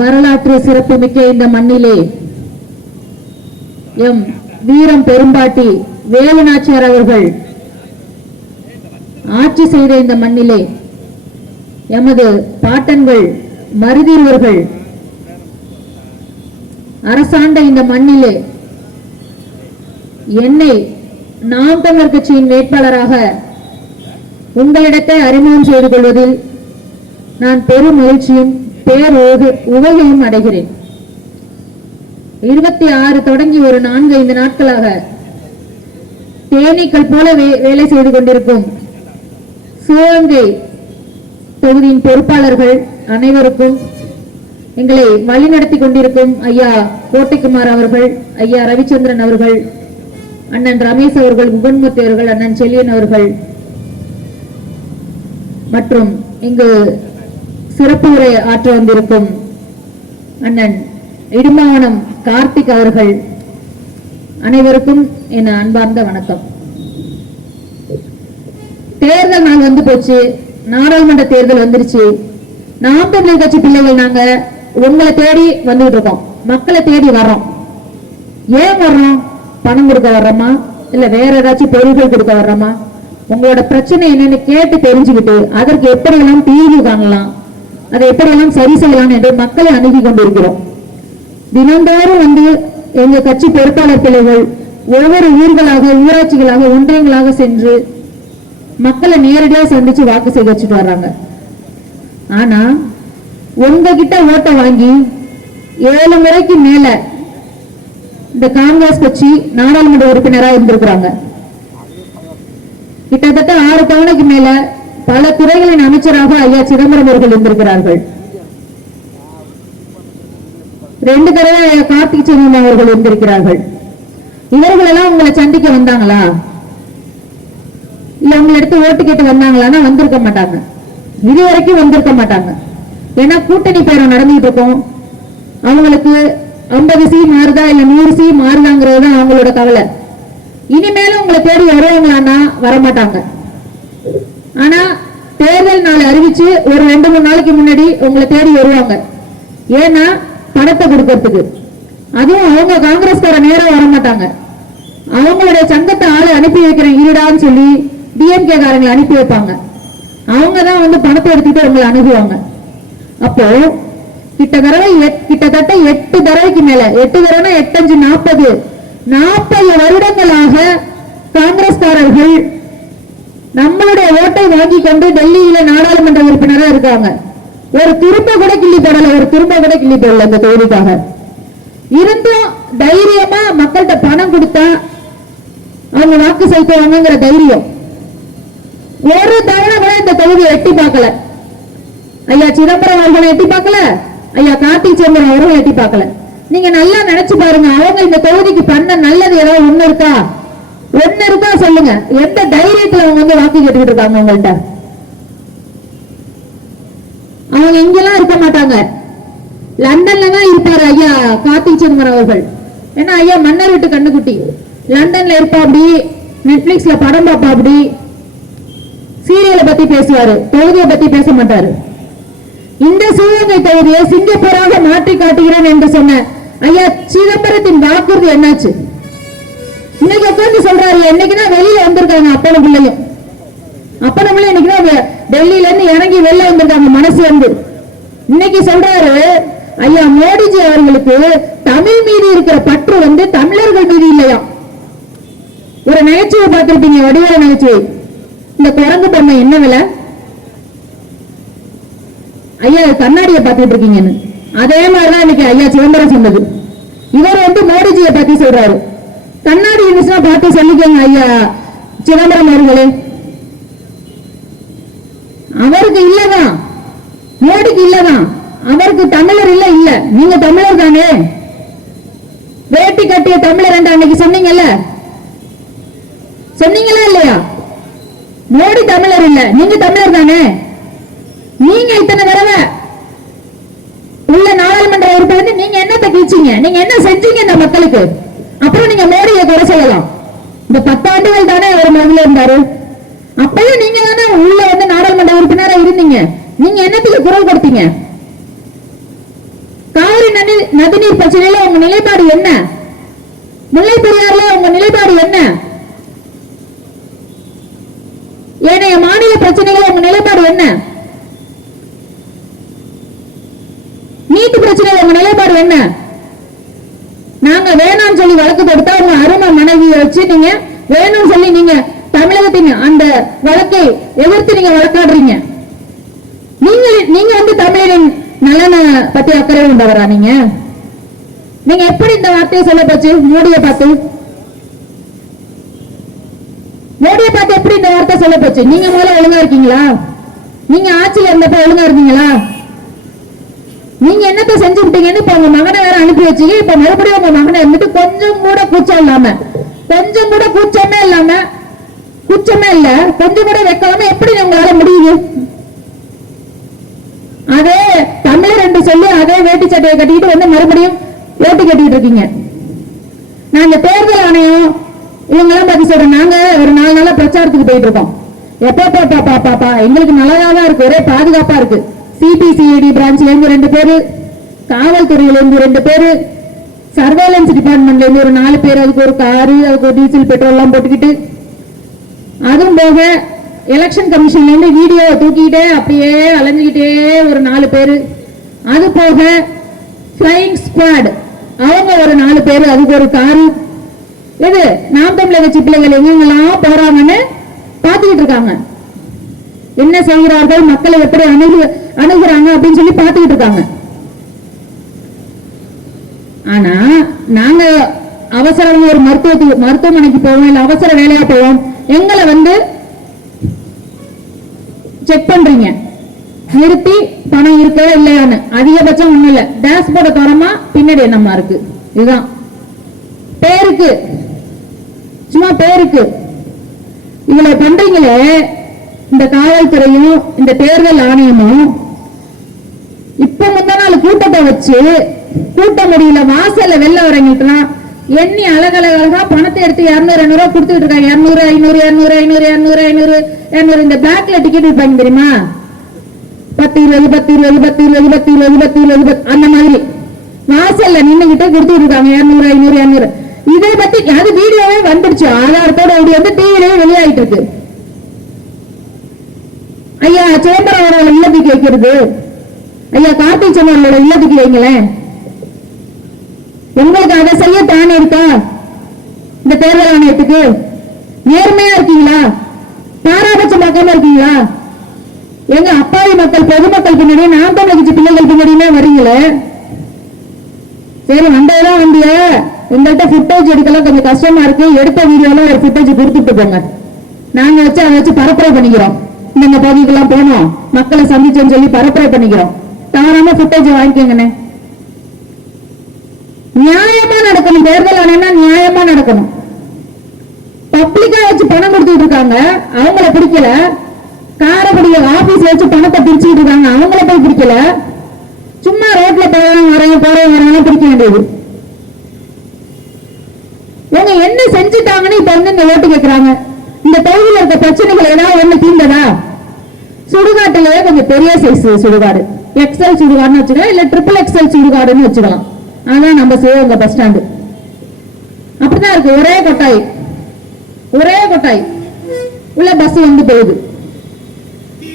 வரலாற்று சிறப்புமிக்க இந்த மண்ணிலே எம் வீரம் பெரும்பாட்டி வேலுநாச்சியார் அவர்கள் ஆட்சி செய்த இந்த மண்ணிலே எமது பாட்டன்கள் மருதீர்வர்கள் அரசாண்ட இந்த மண்ணிலே என்னை நாம் தமிழர் கட்சியின் வேட்பாளராக உங்களிடத்தை அறிமுகம் செய்து கொள்வதில் நான் பெரும் மகிழ்ச்சியும் உவகையும் அடைகிறேன். 26 தொடங்கி ஒரு 4-5 நாட்களாக தேனீக்கள் போல வேலை செய்து கொண்டிருக்கும் சிவகங்கை தொகுதியின் பொறுப்பாளர்கள் அனைவருக்கும், எங்களை வழிநடத்தி கொண்டிருக்கும் ஐயா கோட்டைக்குமார் அவர்கள், ஐயா ரவிச்சந்திரன் அவர்கள், அண்ணன் ரமேஷ் அவர்கள், முகன்முத்தி அவர்கள், அண்ணன் செல்லியன் அவர்கள் மற்றும் இங்கு சிறப்பு உரை ஆற்ற வந்திருக்கும் அண்ணன் இடுமாவனம் கார்த்திக் அவர்கள் அனைவருக்கும் என் அன்பார்ந்த வணக்கம். தேர்தல் நாள் வந்து போச்சு, நாடாளுமன்ற தேர்தல் வந்துருச்சு. நாம் தமிழர் கட்சி பிள்ளைகள் நாங்க உங்களை தேடி வந்துட்டு இருக்கோம், மக்களை தேடி வர்றோம். ஏன் வர்றோம்? பணம் கொடுக்க வர்றோமா, இல்ல வேற ஏதாச்சும் பொருட்கள் கொடுக்க வர்றோமா? உங்களோட பிரச்சனை என்னன்னு கேட்டு தெரிஞ்சுக்கிட்டு அதற்கு எப்படியெல்லாம் தீர்வு காணலாம், அதை எப்படியெல்லாம் சரி செய்யலாம் என்று மக்களை அணுகி கொண்டிருக்கிறோம். தினந்தோறும் வந்து எங்க கட்சி பொறுப்பாளர் பிள்ளைகள் ஒவ்வொரு ஊர்களாக, ஊராட்சிகளாக, ஒன்றியங்களாக சென்று மக்களை நேரடியாக சந்திச்சு வாக்கு சேகரிச்சுட்டு வர்றாங்க. ஆனா உங்ககிட்ட ஓட்டை வாங்கி 7 முறைக்கு மேல இந்த காங்கிரஸ் கட்சி நாடாளுமன்ற உறுப்பினராக இருந்திருக்கிறாங்க. கிட்டத்தட்ட 6 தவணைக்கு மேல பல துறைகளின் அமைச்சராக ஐயா சிதம்பரம் அவர்கள் இருந்திருக்கிறார்கள். 2 தடவை கார்த்திக் சிதம்பரம் அவர்கள் இருந்திருக்கிறார்கள். இவர்கள் எல்லாம் உங்களை சந்திக்க வந்தாங்களா, இல்ல உங்களை எடுத்து ஓட்டு கேட்டு வந்தாங்களான்னா வந்திருக்க மாட்டாங்க, இதுவரைக்கும் வந்திருக்க மாட்டாங்க. ஏன்னா கூட்டணி பேரம் நடந்துட்டு இருக்கோம், அவங்களுக்கு 50 சீ மாறுதா இல்ல 100 சீ மாறுதாங்கிறது தான் அவங்களோட கவலை. இனிமேலும் உங்களை தேடி வருவாங்களான்னா வரமாட்டாங்க. ஆனா தேர்தல் நாள் அறிவிச்சு ஒரு 2-3 நாளைக்கு முன்னாடி உங்களை தேடி வருவாங்க. ஏன்னா பணத்தை கொடுக்கறதுக்கு. அதுவும் அவங்க காங்கிரஸ்கார நேரம் வரமாட்டாங்க, அவங்களுடைய சங்கத்தை ஆளை அனுப்பி வைக்கிறேன் இருடான்னு சொல்லி டிஎம்கே காரங்களை அனுப்பி வைப்பாங்க. அவங்கதான் வந்து பணத்தை எடுத்துட்டு உங்களை அணுகுவாங்க. அப்போ கிட்டத்தட்ட 8 தடவைக்கு மேல, 8 தடவை 8×5 40 வருடங்களாக காங்கிரஸ்காரர்கள் நம்மளுடைய ஓட்டை வாங்கி கொண்டு டெல்லியில நாடாளுமன்ற உறுப்பினராக இருக்காங்க. ஒரு திரும்ப கூட கிள்ளி போடல இந்த தொகுதிக்காக. இருந்தும் தைரியமா மக்கள்கிட்ட பணம் கொடுத்தா அவங்க வாக்கு செலுத்துவாங்கிற தைரியம். ஒரு தவணை கூட இந்த தொகுதியை எட்டி பார்க்கல. ஐயா சிதம்பரம் அவர்களை எட்டி பார்க்கல, ஐயா கார்த்திக் சிதம்பரம் அவர்கள் எட்டி பார்க்கல. நீங்க நல்லா நினைச்சு பாருங்க, அவங்க இந்த தொகுதிக்கு பண்ண நல்லது ஏதாவது ஒண்ணு இருக்கா சொல்லுங்க. எந்த தைரியத்துல அவங்க வந்து வாக்கு கேட்டுக்கிட்டு இருக்காங்க உங்கள்கிட்ட? அவங்க இங்கெல்லாம் இருக்க மாட்டாங்க, லண்டன்ல தான் இருப்பாரு ஐயா கார்த்திக் சிதம்பரம் அவர்கள். ஏன்னா ஐயா மன்னர் வீட்டு கண்ணுக்குட்டி, லண்டன்ல இருப்பா, அப்படி நெட்ஃபிளிக்ஸ்ல படம் பார்ப்பா, அப்படி சீரியலை பத்தி பேசுவாரு, தொகுதியை பத்தி பேச மாட்டாரு. இந்த சிவகங்கை தொகுதியை சிங்கப்பூராக மாற்றி காட்டுகிறேன் என்று சொன்ன ஐயா சிதம்பரத்தின் வாக்குறுதி என்னாச்சு? இன்னைக்கு உட்கார்ந்து சொல்றாரு, என்னைக்குதான் வெளியில வந்திருக்காங்க அப்பனும் பிள்ளையும் இன்னைக்குதான் டெல்லியில இருந்து இறங்கி வெளில வந்திருக்காங்க மனசு வந்து. இன்னைக்கு சொல்றாரு ஐயா மோடிஜி அவர்களுக்கு தமிழ் மீது இருக்கிற பற்று வந்து தமிழர்கள் மீது இல்லையா. ஒரு நகைச்சுவை பார்த்திருப்பீங்க, வடிவேல நகைச்சுவை, இந்த குரங்கு பொம்மை என்ன விலை, ஐயா கண்ணாடியை பார்த்துட்டு இருக்கீங்கன்னு. அதே மாதிரிதான் இன்னைக்கு ஐயா சிதம்பரம் சொன்னது. இவர் வந்து மோடிஜியை பத்தி சொல்றாரு, கண்ணாடி இருந்துச்சுன்னா பார்த்து சொல்லிக்கோங்க ஐயா சிதம்பரம் அவர்களே. அவருக்கு இல்லதான், மோடிக்கு இல்லதான், அவருக்கு தமிழர் இல்ல. நீங்க தமிழர் தானே, வேட்டி கட்டிய தமிழர் என்று அன்னைக்கு சொன்னீங்கல்ல, சொன்னீங்களா இல்லையா? மோடி தமிழர் இல்ல, நீங்க தமிழர் தானே. நீங்க இத்தனை தடவை உள்ள நாடாளுமன்ற உறுப்பினர் நீங்க என்னத்தை கீழ்ச்சீங்க, நீங்க என்ன செஞ்சீங்க இந்த மக்களுக்கு? அப்புறம் நீங்க மோடியை குறை சொல்லலாம். இந்த 10 ஆண்டுகள் தானே அவர் முதல்ல இருந்தாரு, அப்பயும் நீங்க தானே உள்ள வந்து நாடாளுமன்ற உறுப்பினரா இருந்தீங்க. நீங்க என்னத்துக்கு குரல் கொடுத்தீங்க? நதிநீர் பிரச்சனையில உங்க நிலைப்பாடு என்ன? முல்லை பெரியாறுல உங்க நிலைப்பாடு என்ன? ஏனைய மாநில பிரச்சனைகள் உங்க நிலைப்பாடு என்ன? நீட்டு பிரச்சனைகள் உங்க நிலைப்பாடு என்ன? நாங்க வேணாம் சொல்லி வழக்கு தொடுத்தா உங்க அருமை மனைவியை வச்சு நீங்க வேணும் சொல்லி நீங்க தமிழகத்தின் அந்த வழக்கை எதிர்த்து நீங்க வழக்காடுறீங்க. நீங்க வந்து தமிழரின் நலனை பத்தி அக்கறை உண்டவரா? நீங்க எப்படி இந்த வார்த்தையை சொல்ல போச்சு? மோடியை பார்த்து எப்படி இந்த வார்த்தை சொல்ல போச்சு? நீங்க முதல்ல ஒழுங்கா இருக்கீங்களா? நீங்க ஆட்சியில இருந்தப்ப ஒழுங்கா இருந்தீங்களா? நீங்க என்னத்தை செஞ்சு விட்டீங்கன்னு இப்ப உங்க மகனை வேற அனுப்பி வச்சீங்க. இப்ப மறுபடியும் உங்க மகனை இருந்துட்டு கொஞ்சம் கூட கூச்சம் இல்லாம, கொஞ்சம் கூட கூச்சமே இல்லாம, கூச்சமே இல்ல, கொஞ்சம் கூட வைக்காம எப்படி உங்களால முடியுது? அதே தமிழர் என்று சொல்லி அதே வேட்டி சட்டையை கட்டிக்கிட்டு வந்து மறுபடியும் ஓட்டு கட்டிட்டு இருக்கீங்க. நாங்க தேர்தல் ஆணையம் இவங்கெல்லாம் பத்தி சொல்றோம். நாங்க ஒரு 4 நாளா பிரச்சாரத்துக்கு போயிட்டு இருக்கோம். எப்பா எங்களுக்கு நல்லதாதான் இருக்கு, ஒரே பாதுகாப்பா இருக்கு. சிபிசிஐடி பிரான்ச்ல இருந்து 2 பேரு, காவல்துறையில இருந்து 2 பேரு, சர்வேலன்ஸ் டிபார்ட்மெண்ட்ல இருந்து ஒரு 4 பேர், அதுக்கு ஒரு காரு, அதுக்கு ஒரு டீசல் பெட்ரோல் எல்லாம் போட்டுக்கிட்டு, அதுவும் போக எலெக்ஷன் கமிஷன்ல இருந்து வீடியோ தூக்கிட்டே அப்படியே அலைஞ்சுக்கிட்டே ஒரு 4 பேரு, அது போக பிளைங் ஸ்குவாட் அவங்க ஒரு 4 பேரு, அதுக்கு ஒரு காரு. இது நாம் தமிழக கட்சி பிள்ளைகள் எங்கெங்கெல்லாம் போறாங்கன்னு பாத்துக்கிட்டு இருக்காங்க. என்ன செய்கிறார்கள், மக்களை எப்படி அணுகுறாங்க அப்படின்னு சொல்லி பாத்துக்கிட்டு இருக்காங்க. ஆனா நாங்க அவசரம் ஒரு மருத்துவமனைக்கு போவோம், இல்ல அவசர வேலையா போவோம், எங்களை வந்து செக் பண்றீங்க, நிறுத்தி பணம் இருக்க இல்லையான்னு. அதிகபட்சம் ஒண்ணு இல்ல, டேஷ்போர்ட தரமா பின்னாடி என்னமா இருக்கு, இதுதான் பேருக்கு, சும்மா பேருக்கு இவ்வளவு பண்றீங்களே. இந்த காவல்துறையும் இந்த தேர்தல் ஆணையமும் இப்ப முந்த நாள் கூட்டத்தை வச்சு கூட்ட முடியல, வாசல்ல வெள்ள வரங்கிட்டு எண்ணி அழகழகா பணத்தை எடுத்து 200 ரூபாய் கொடுத்துட்டு இருக்காங்க. 200 500 200 500 200 500 200 இந்த பிளாக்ல டிக்கெட் விற்பாங்க தெரியுமா? 10 20 10 20 10 20 10 20 10 20 அந்த மாதிரி வாசல்ல நின்னுகிட்டே கொடுத்துட்டு இருக்காங்க. 200 500 200. இதை பத்தி அது வீடியோவே வந்துருச்சு, ஆதாரத்தோட ஓடி வந்து டிவிலேயே வெளியாயிட்டு இருக்கு. ஐயா சிதம்பரம் அவரோட இல்லத்துக்கு வைக்கிறது, ஐயா கார்த்திக் சிதம்பரோட இல்லத்துக்கு வைங்களேன். உங்களுக்கு அதை செய்ய தானே இருக்கா? இந்த தேர்தல் ஆணையத்துக்கு நேர்மையா இருக்கீங்களா? பாராபட்சம் பார்க்காம இருக்கீங்களா? எங்க அப்பாவி மக்கள் பொதுமக்கள் பின்னாடி நாம் தமிழ் கட்சி பிள்ளைகள் பின்னாடியுமே வரீங்களே. சரி வந்ததெல்லாம் வந்திய, எங்கள்கிட்ட ஃபுட்டேஜ் எடுக்கலாம் கொஞ்சம் கஷ்டமா இருக்கு, எடுத்த வீடியோல ஒரு ஃபுட்டேஜ் கொடுத்துட்டு போங்க, நாங்க வச்சு அதை வச்சு பரப்புரை பண்ணிக்கிறோம். இந்த பகுதிக்கெல்லாம் போனோம், மக்களை சந்திச்சோன்னு சொல்லி பரப்புரை பண்ணிக்கிறோம். தவறாம ஃபுட்டேஜ் வாங்கிக்கோங்கண்ணே. நியாயமா நடக்கணும், தேர்தல் ஆணையம்னா நியாயமா நடக்கணும். பப்ளிக்கா வச்சு பணம் கொடுத்துட்டு இருக்காங்க, அவங்கள பிடிக்கல. காரைக்குடி ஆபீஸ் வச்சு பணத்தை பிரிச்சுட்டு இருக்காங்க, அவங்கள போய் பிடிக்கல. சும்மா ரோட்ல போறவங்க பிடிக்க வேண்டியது. இவங்க என்ன செஞ்சுட்டாங்கன்னு இப்ப வந்து இந்த ஓட்டு கேட்கிறாங்க. இந்த தொகுதியில் இருக்க பிரச்சனைகள் ஏதாவது ஒண்ணு தீர்ந்ததா? சுடுகாட்டுல கொஞ்சம் பெரிய சைஸ் சுடுகாடு, எக்ஸல் சுடுகாடுன்னு வச்சுக்கலாம், இல்ல XXXL சுடுகாடுன்னு வச்சுக்கலாம். அதான் நம்ம சிவகங்கை பஸ் ஸ்டாண்டு அப்படிதான் இருக்கு. ஒரே கொட்டாய் உள்ள பஸ் வந்து போகுது,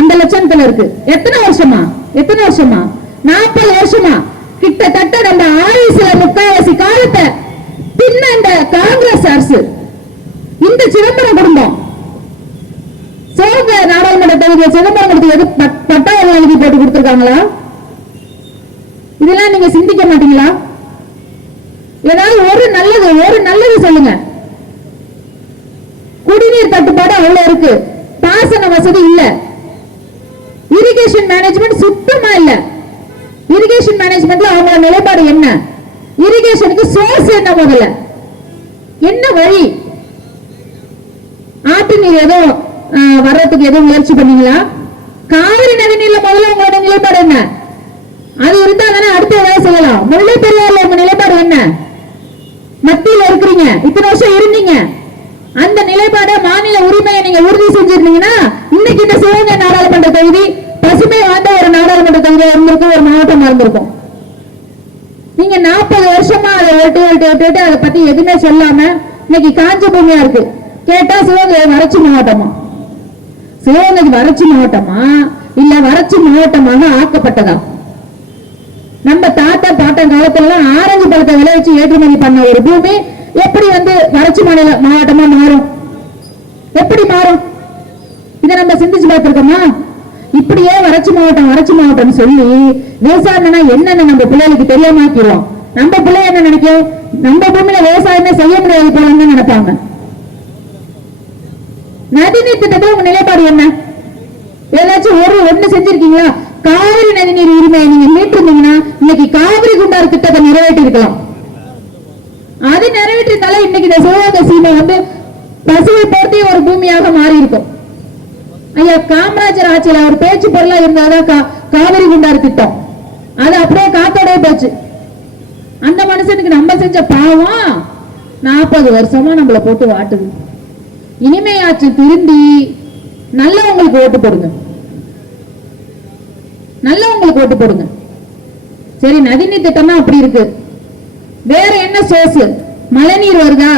அந்த லட்சணத்துல இருக்கு. எத்தனை வருஷமா 40 வருஷமா கிட்டத்தட்ட நம்ம ஆயுசுல 3/4 காலத்தை பின்ன இந்த காங்கிரஸ் அரசு, இந்த சிதம்பரம் குடும்பம் சிவகங்கை நாடாளுமன்ற தொகுதியை சிதம்பரம் கொடுத்து பட்டாயம் எழுதி போட்டு கொடுத்திருக்காங்களா? இதெல்லாம் நீங்க சிந்திக்க மாட்டீங்களா? ஏதாவது ஒரு நல்லது சொல்லுங்க. குடிநீர் தட்டுப்பாடு அவ்வளவு இருக்கு, பாசன வசதி இல்ல, இரிகேஷன் மேனேஜ்மெண்ட் சுத்தமா இல்ல. இரிகேஷன் மேனேஜ்மெண்ட்ல அவங்க நிலைப்பாடு என்ன? இரிகேஷனுக்கு சோர்ஸ் என்ன? முதல்ல என்ன வழி? ஆற்று நீர் ஏதோ வர்றதுக்கு ஏதோ முயற்சி பண்ணீங்களா? காவிரி நதி நீர்ல முதல்ல உங்களோட நிலைப்பாடு என்ன? அது இருந்தா தானே அடுத்த வேலை செய்யலாம். முல்லை பெரியாறுல உங்க நிலைப்பாடு என்ன? மத்தியில் இருக்கிறீங்க, இத்தனை வருஷம் இருந்தீங்க, அந்த நிலைப்பாட மாநில உரிமையை நீங்க உறுதி செஞ்சிருந்தீங்கன்னா இன்னைக்கு இந்த சிவகங்கை நாடாளுமன்ற தொகுதி பசுமை வாய்ந்த ஒரு நாடாளுமன்ற தொகுதியா இருந்திருக்கும், ஒரு மாவட்டமா இருந்திருக்கும். நீங்க ஓட்டு அதை பத்தி எதுவுமே சொல்லாம இன்னைக்கு காஞ்ச பூமியா இருக்கு. கேட்டா சிவகங்கை வறட்சி மாவட்டமா? சிவகங்கை வறட்சி மாவட்டமா இல்ல வறட்சி மாவட்டமாக ஆக்கப்பட்டதா? நம்ம தாத்தா பாட்டன் காலத்துல ஆரஞ்சு பழத்தை விளைவிச்சு ஏற்றுமதி பண்ண ஒரு பூமி எப்படி வறட்சி மாவட்டமா மாறும்? எப்படி மாறும்? இதை நம்ம சிந்திச்சு பார்த்திருக்கோமா? இப்படியே வறட்சி மாவட்டம் சொல்லி விவசாயம்னா என்னன்னு நம்ம பிள்ளைகளுக்கு தெரியாமாக்கிறோம். நம்ம பிள்ளை என்ன நினைக்கும்? நம்ம பூமியில விவசாயமே செய்ய முடியாது போலன்னு நினைப்பாங்க. நதிநீர் திட்டத்தை உங்க நிலைப்பாடு என்ன? ஏதாச்சும் ஒண்ணு செஞ்சிருக்கீங்களா? காவிரி நதிநீர் உரிமையை நீங்க மீட்டிருந்தீங்கன்னா இன்னைக்கு காவிரி குண்டாறு திட்டத்தை நிறைவேற்றி இருக்கலாம். அது நிறைவேற்றினால இன்னைக்கு இந்த சிவகங்கை சீமை பசுவை போர்த்திய ஒரு பூமியாக மாறி இருக்கும். ஐயா காமராஜர் ஆட்சியில் அவர் பேச்சு பொருளா இருந்தாதான் காவிரி குண்டாறு திட்டம். அது அப்படியே காத்தோட போச்சு. அந்த மனுஷனுக்கு நம்ம செஞ்ச பாவம் 40 வருஷமா நம்மள போட்டு வாட்டுது. இனிமையாச்சு திருந்தி நல்லவங்களுக்கு ஓட்டு போடுங்க, நல்லவங்களுக்கு ஓட்டு போடுங்க. சரி, நதிநீர் திட்டம் தான் அப்படி இருக்கு. வேற என்ன சோர்ஸ்? மழைநீர் வருதா?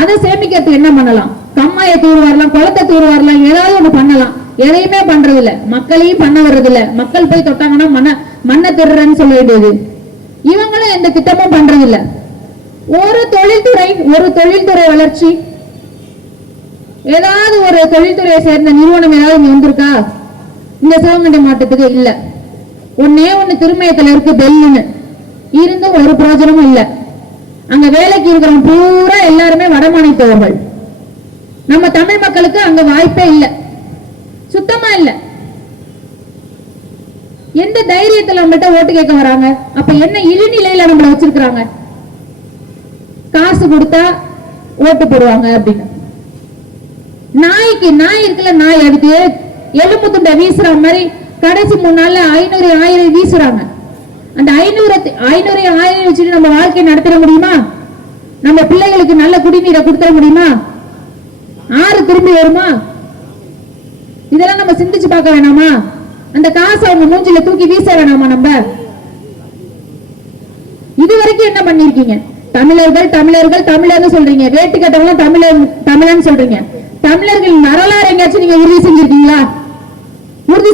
அதை சேமிக்கிறதுக்கு என்ன பண்ணலாம்? கம்மாயை தூர் வரலாம், குளத்தை தூர் வரலாம், ஏதாவது ஒண்ணு பண்ணலாம். எதையுமே பண்றது இல்ல, மக்களையும் பண்ண வர்றது இல்ல. மக்கள் போய் தொட்டாங்கன்னா மண்ணை திருறன்னு சொல்ல வேண்டியது. இவங்களும் எந்த திட்டமும் பண்றது இல்ல. ஒரு தொழில்துறை வளர்ச்சி, ஏதாவது ஒரு தொழில்துறையை சேர்ந்த நிறுவனம் ஏதாவது வந்திருக்கா இந்த சிவகங்கை மாவட்டத்துக்கு? இல்ல. ஒண்ணு திருமயத்துல இருக்கு பெல்லுன்னு, இருந்தும் ஒரு பிரயோஜனமும் இல்ல. அங்க வேலைக்கு இருக்கிறவங்க பூரா எல்லாருமே வடமாநிலத்தவர்கள். நம்ம தமிழ் மக்களுக்கு அங்க வாய்ப்பே இல்ல, சுத்தமா இல்ல. எந்த தைரியத்துல நம்மகிட்ட ஓட்டு கேட்க வராங்க? அப்ப என்ன இழிநிலையில நம்மள வச்சிருக்காங்க? காசு கொடுத்தா ஓட்டு போடுவாங்க அப்படின்னு. நாய் இருக்குல்ல, நாய் அதுக்கு எலும்பு துண்டை வீசுற மாதிரி கடைசி 3 நாள்ல 500 வீசுறாங்க. அந்த 500 வச்சுட்டு நம்ம வாழ்க்கையை நடத்திட முடியுமா? நம்ம பிள்ளைகளுக்கு நல்ல குடிநீரை கொடுத்துட முடியுமா? ஆறு திரும்பி வருமா? இதெல்லாம் நம்ம சிந்திச்சு பார்க்க வேணாமா? அந்த காசை அவங்க மூஞ்சில தூக்கி வீச வேணாமா? நம்ம இதுவரைக்கும் என்ன பண்ணிருக்கீங்க? தமிழர்னு சொல்றீங்க, வேட்டு கட்டவங்க தமிழன்னு சொல்றீங்க. தமிழர்களின் வரலாறு எங்கேயாச்சும் நீங்க உறுதி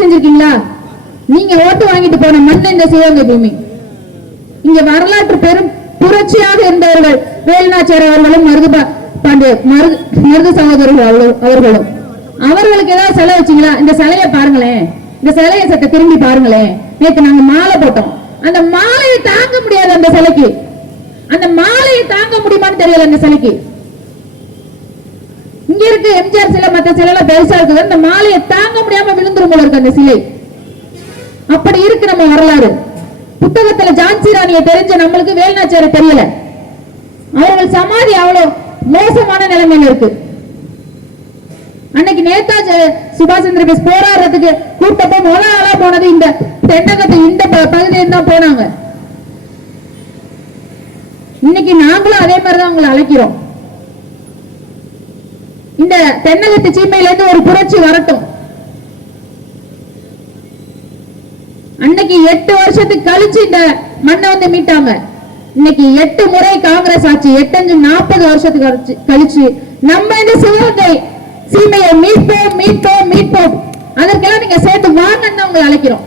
செஞ்சிருக்கீங்களா? நீங்க ஓட்டு வாங்கிட்டு போன மண் இந்த சிவகங்கை பூமி. இங்க வரலாற்று பெரும் புரட்சியாக இருந்தவர்கள் வேலுநாச்சியார் அவர்களும் மருது சகோதரர்கள் அவர்களும். அவர்களுக்கு ஏதாவது செலவு வச்சீங்களா? இந்த சிலையை பாருங்களேன், இந்த சிலையை சத்த திரும்பி பாருங்களேன். நேற்று நாங்க மாலை போட்டோம். அந்த மாலையை தாங்க முடியாது. அந்த சிலைக்கு அந்த மாலையை தாங்க முடியுமான்னு தெரியல. அந்த சிலைக்கு இங்க இருக்கு எம்ஜிஆர் சிலை, மற்ற சிலை எல்லாம் பெருசா இருக்குது. அந்த மாலையை தாங்க முடியாம விழுந்துரும் போல இருக்கு அந்த சிலை. அப்படி இருக்கு நம்ம வரலாறு. புத்தகத்துல ஜான்சி ராணியை தெரிஞ்ச நம்மளுக்கு வேலுநாச்சியாரை தெரியல. அவர்கள் சமாதி அவ்வளவு மோசமான நிலைமையில இருக்கு. அன்னைக்கு நேதாஜி சுபாஷ் சந்திர போஸ் போராடுறதுக்கு கூட்டப்போ முதல் ஆளா போனது இந்த தென்னகத்தை இந்த பகுதியில் தான் போனாங்க. இன்னைக்கு நாங்களும் அதே மாதிரிதான் உங்களை அழைக்கிறோம். இந்த தென்னகத்து சீமையில இருந்து ஒரு புரட்சி வரட்டும். அன்னைக்கு 8 வருஷத்துக்கு கழிச்சு இந்த மண்ணை மீட்டாங்க. இன்னைக்கு 8 முறை காங்கிரஸ் ஆட்சி, 8 5 40 வருஷத்துக்கு கழிச்சு நம்ம இந்த சிவகங்கை சீமையை மீட்போம். அதற்கெல்லாம் நீங்க சேர்த்து வாங்கன்னு உங்களை அழைக்கிறோம்.